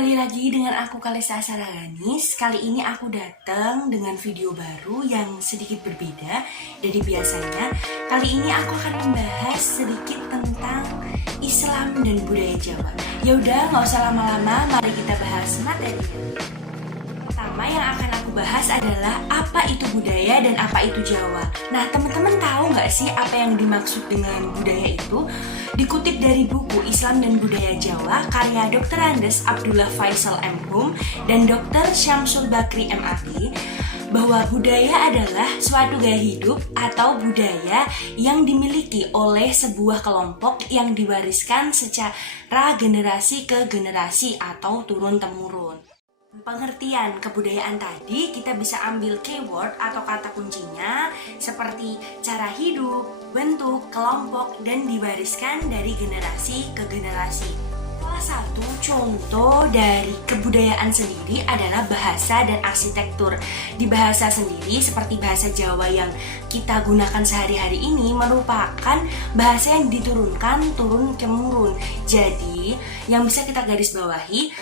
kembali lagi dengan aku Kalista Saraganis. Kali ini aku datang dengan video baru yang sedikit berbeda dari biasanya. Kali ini aku akan membahas sedikit tentang Islam dan budaya Jawa. Ya udah, nggak usah lama-lama, mari kita bahas materi. Pertama yang akan aku bahas adalah apa itu budaya dan apa itu Jawa. Nah, teman-teman tahu nggak sih apa yang dimaksud dengan budaya itu? Dikutip dari buku Islam dan Budaya Jawa karya Dr. Andes Abdullah Faisal M.Hum dan Dr. Syamsul Bakri M.A.T, bahwa budaya adalah suatu gaya hidup atau budaya yang dimiliki oleh sebuah kelompok yang diwariskan secara generasi ke generasi atau turun-temurun. Pengertian kebudayaan tadi kita bisa ambil keyword atau kata kuncinya seperti cara hidup, bentuk, kelompok, dan diwariskan dari generasi ke generasi. Salah satu contoh dari kebudayaan sendiri adalah bahasa dan arsitektur. Di bahasa sendiri seperti bahasa Jawa yang kita gunakan sehari-hari ini merupakan bahasa yang diturunkan turun-temurun. Jadi yang bisa kita garis bawahi,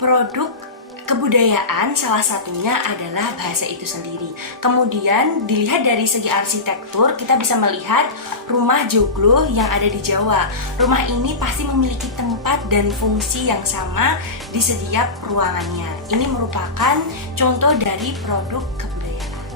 produk kebudayaan salah satunya adalah bahasa itu sendiri. Kemudian dilihat dari segi arsitektur, kita bisa melihat rumah joglo yang ada di Jawa. Rumah ini pasti memiliki tempat dan fungsi yang sama di setiap ruangannya. Ini merupakan contoh dari produk kebudayaan.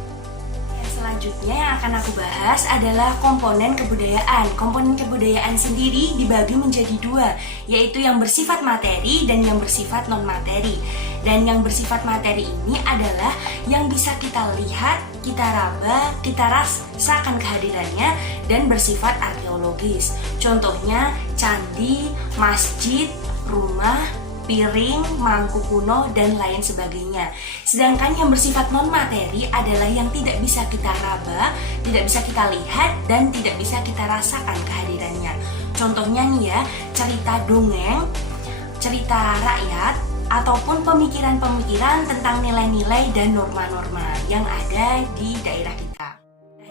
Selanjutnya yang akan aku bahas adalah komponen kebudayaan. Komponen kebudayaan sendiri dibagi menjadi dua, yaitu yang bersifat materi dan yang bersifat non-materi. Dan yang bersifat materi ini adalah yang bisa kita lihat, kita raba, kita rasakan kehadirannya, dan bersifat arkeologis. Contohnya candi, masjid, rumah, piring, mangkuk kuno, dan lain sebagainya. Sedangkan yang bersifat non-materi adalah yang tidak bisa kita raba, tidak bisa kita lihat, dan tidak bisa kita rasakan kehadirannya. Contohnya nih ya, cerita dongeng, cerita rakyat, ataupun pemikiran-pemikiran tentang nilai-nilai dan norma-norma yang ada di daerah kita.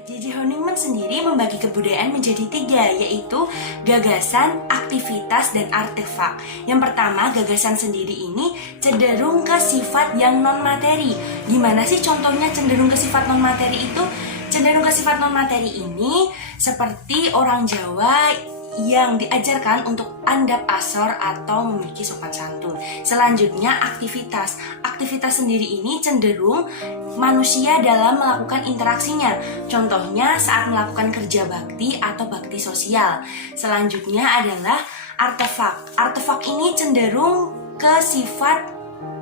J.J. Honingman sendiri membagi kebudayaan menjadi tiga, yaitu gagasan, aktivitas, dan artefak. Yang pertama, gagasan sendiri ini cenderung ke sifat yang non-materi. Gimana sih contohnya cenderung ke sifat non-materi itu? Cenderung ke sifat non-materi ini seperti orang Jawa yang diajarkan untuk andap asor atau memiliki sopan santun. Selanjutnya aktivitas. Aktivitas sendiri ini cenderung manusia dalam melakukan interaksinya. Contohnya saat melakukan kerja bakti atau bakti sosial. Selanjutnya adalah artefak. Artefak ini cenderung ke sifat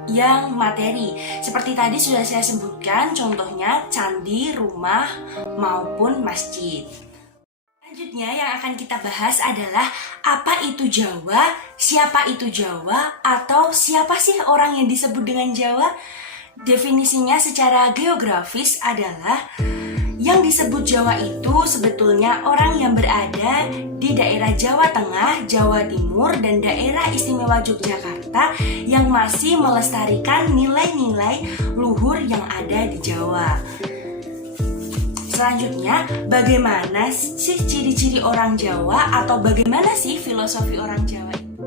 yang materi. Seperti tadi sudah saya sebutkan, contohnya candi, rumah, maupun masjid. Selanjutnya yang akan kita bahas adalah apa itu Jawa, siapa itu Jawa, atau siapa sih orang yang disebut dengan Jawa. Definisinya secara geografis adalah yang disebut Jawa itu sebetulnya orang yang berada di daerah Jawa Tengah, Jawa Timur, dan daerah istimewa Yogyakarta yang masih melestarikan nilai-nilai luhur yang ada di Jawa. Selanjutnya, bagaimana sih ciri-ciri orang Jawa atau bagaimana sih filosofi orang Jawa itu?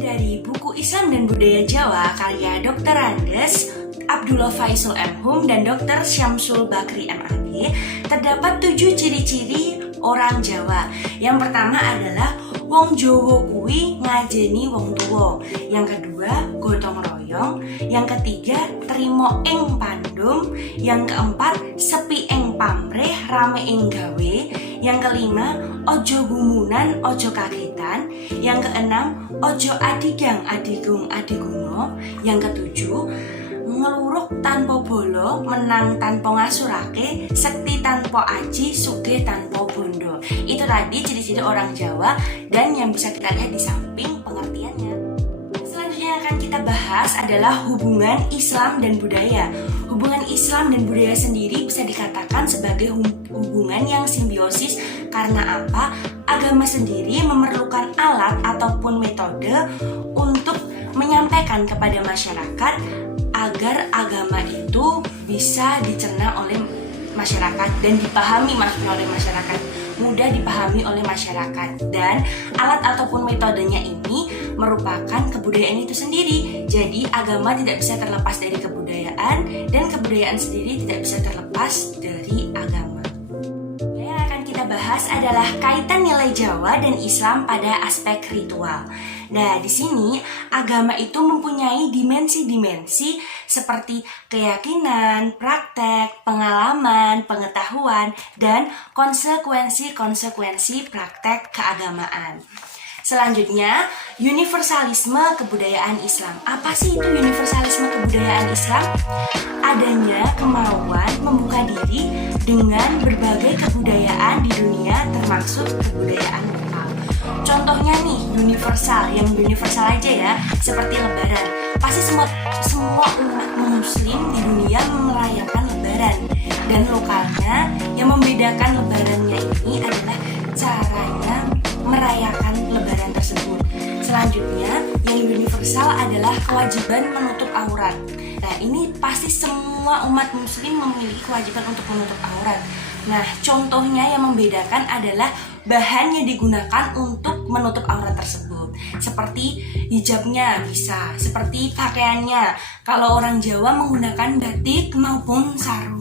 Dari buku Islam dan Budaya Jawa karya Dr. Andes Abdullah Faisal M.Hum dan Dr. Syamsul Bakri M.A.T, terdapat 7 ciri-ciri orang Jawa. Yang pertama adalah wong Jawa kuwi ngajeni wong tuwa. Yang kedua, gotong royong. Yang ketiga, trimo ing pandum. Yang keempat, sepi ing pamrih, rame ing gawe. Yang kelima, ojo gumunan, ojo kagetan. Yang keenam, ojo adigang, adigung, adiguno. Yang ketujuh, ngeluruk tanpa bolo, menang tanpa ngasurake, sekti tanpa aji, sugih tanpa bondo. Itu tadi ciri-ciri orang Jawa dan yang bisa kita lihat di samping pengertiannya. Selanjutnya yang akan kita bahas adalah hubungan Islam dan budaya. Hubungan Islam dan budaya sendiri bisa dikatakan sebagai hubungan yang simbiosis. Karena apa? Agama sendiri memerlukan alat ataupun metode untuk menyampaikan kepada masyarakat agar agama itu bisa dicerna oleh masyarakat dan dipahami oleh masyarakat, mudah dipahami oleh masyarakat. Dan alat ataupun metodenya ini merupakan kebudayaan itu sendiri. Jadi agama tidak bisa terlepas dari kebudayaan, dan kebudayaan sendiri tidak bisa terlepas dari agama. Yang akan kita bahas adalah kaitan nilai Jawa dan Islam pada aspek ritual. Nah, di sini agama itu mempunyai dimensi-dimensi seperti keyakinan, praktek, pengalaman, pengetahuan, dan konsekuensi-konsekuensi praktek keagamaan. Selanjutnya, universalisme kebudayaan Islam. Apa sih itu universalisme kebudayaan Islam? Adanya kemauan membuka diri dengan berbagai kebudayaan di dunia, termasuk kebudayaan lokal. Contohnya nih, yang universal aja ya, seperti Lebaran. Pasti semua umat muslim di dunia merayakan Lebaran. Dan lokalnya, yang membedakan Lebarannya ini adalah caranya merayakan Lebaran tersebut. Selanjutnya, yang universal adalah kewajiban menutup aurat. Nah, ini pasti semua umat muslim memiliki kewajiban untuk menutup aurat. Nah, contohnya yang membedakan adalah bahan yang digunakan untuk menutup aurat tersebut. Seperti hijabnya bisa, seperti pakaiannya. Kalau orang Jawa menggunakan batik maupun sarung.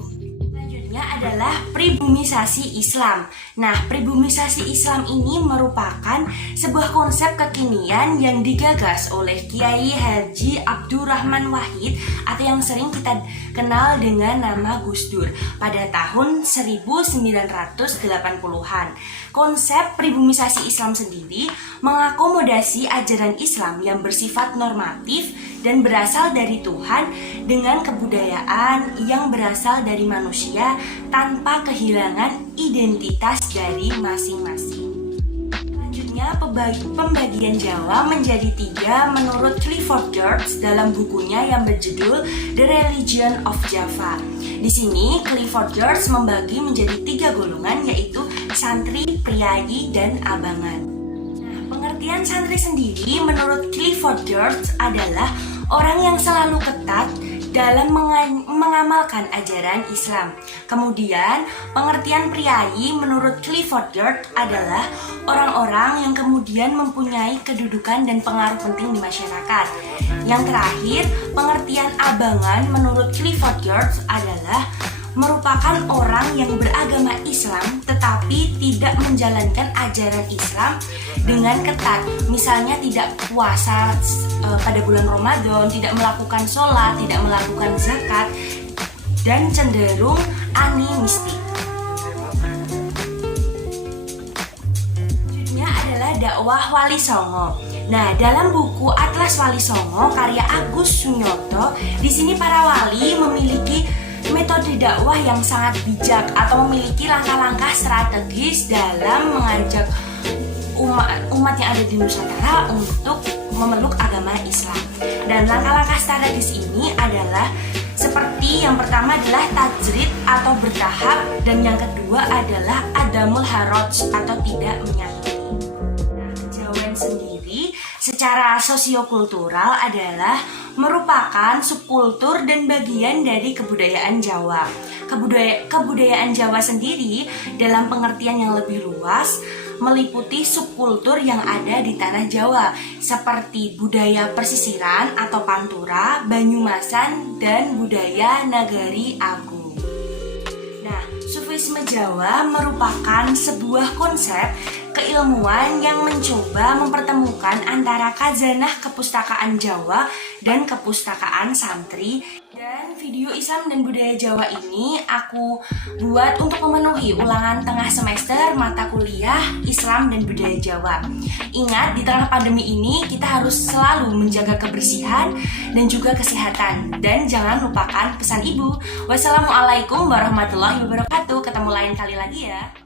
Adalah pribumisasi Islam. Nah, pribumisasi Islam ini merupakan sebuah konsep kekinian yang digagas oleh Kiai Haji Abdurrahman Wahid atau yang sering kita kenal dengan nama Gus Dur pada tahun 1980-an. Konsep pribumisasi Islam sendiri mengakomodasi ajaran Islam yang bersifat normatif dan berasal dari Tuhan dengan kebudayaan yang berasal dari manusia tanpa kehilangan identitas dari masing-masing. Selanjutnya, pembagian Jawa menjadi 3 menurut Clifford Geertz dalam bukunya yang berjudul The Religion of Java. Di sini Clifford Geertz membagi menjadi 3 golongan, yaitu santri, priayi, dan abangan. Pengertian santri sendiri menurut Clifford Geertz adalah orang yang selalu ketat dalam mengamalkan ajaran Islam. Kemudian, pengertian priayi menurut Clifford Geertz adalah orang-orang yang kemudian mempunyai kedudukan dan pengaruh penting di masyarakat. Yang terakhir, pengertian abangan menurut Clifford Geertz adalah merupakan orang yang beragama Islam tetapi tidak menjalankan ajaran Islam dengan ketat. Misalnya tidak puasa pada bulan Ramadan, tidak melakukan sholat, tidak melakukan zakat, dan cenderung animistik. Selanjutnya adalah dakwah Wali Songo. Nah, dalam buku Atlas Wali Songo karya Agus Sunyoto, di sini para wali memiliki metode dakwah yang sangat bijak atau memiliki langkah-langkah strategis dalam mengajak umat yang ada di Nusantara untuk memeluk agama Islam. Dan langkah-langkah strategis ini adalah seperti yang pertama adalah tajrid atau bertahap, dan yang kedua adalah adamul haraj atau tidak menyakiti. Nah, kejawen sendiri secara sosiokultural adalah merupakan subkultur dan bagian dari kebudayaan Jawa. Kebudayaan Jawa sendiri dalam pengertian yang lebih luas meliputi subkultur yang ada di tanah Jawa seperti budaya persisiran atau Pantura, Banyumasan, dan budaya Nagari Agung. Nah, Sufisme Jawa merupakan sebuah konsep keilmuan yang mencoba mempertemukan antara khazanah kepustakaan Jawa dan kepustakaan santri. Dan video Islam dan budaya Jawa ini aku buat untuk memenuhi ulangan tengah semester mata kuliah Islam dan budaya Jawa. Ingat, di tengah pandemi ini kita harus selalu menjaga kebersihan dan juga kesehatan. Dan jangan lupakan pesan ibu. Wassalamualaikum warahmatullahi wabarakatuh. Ketemu lain kali lagi ya.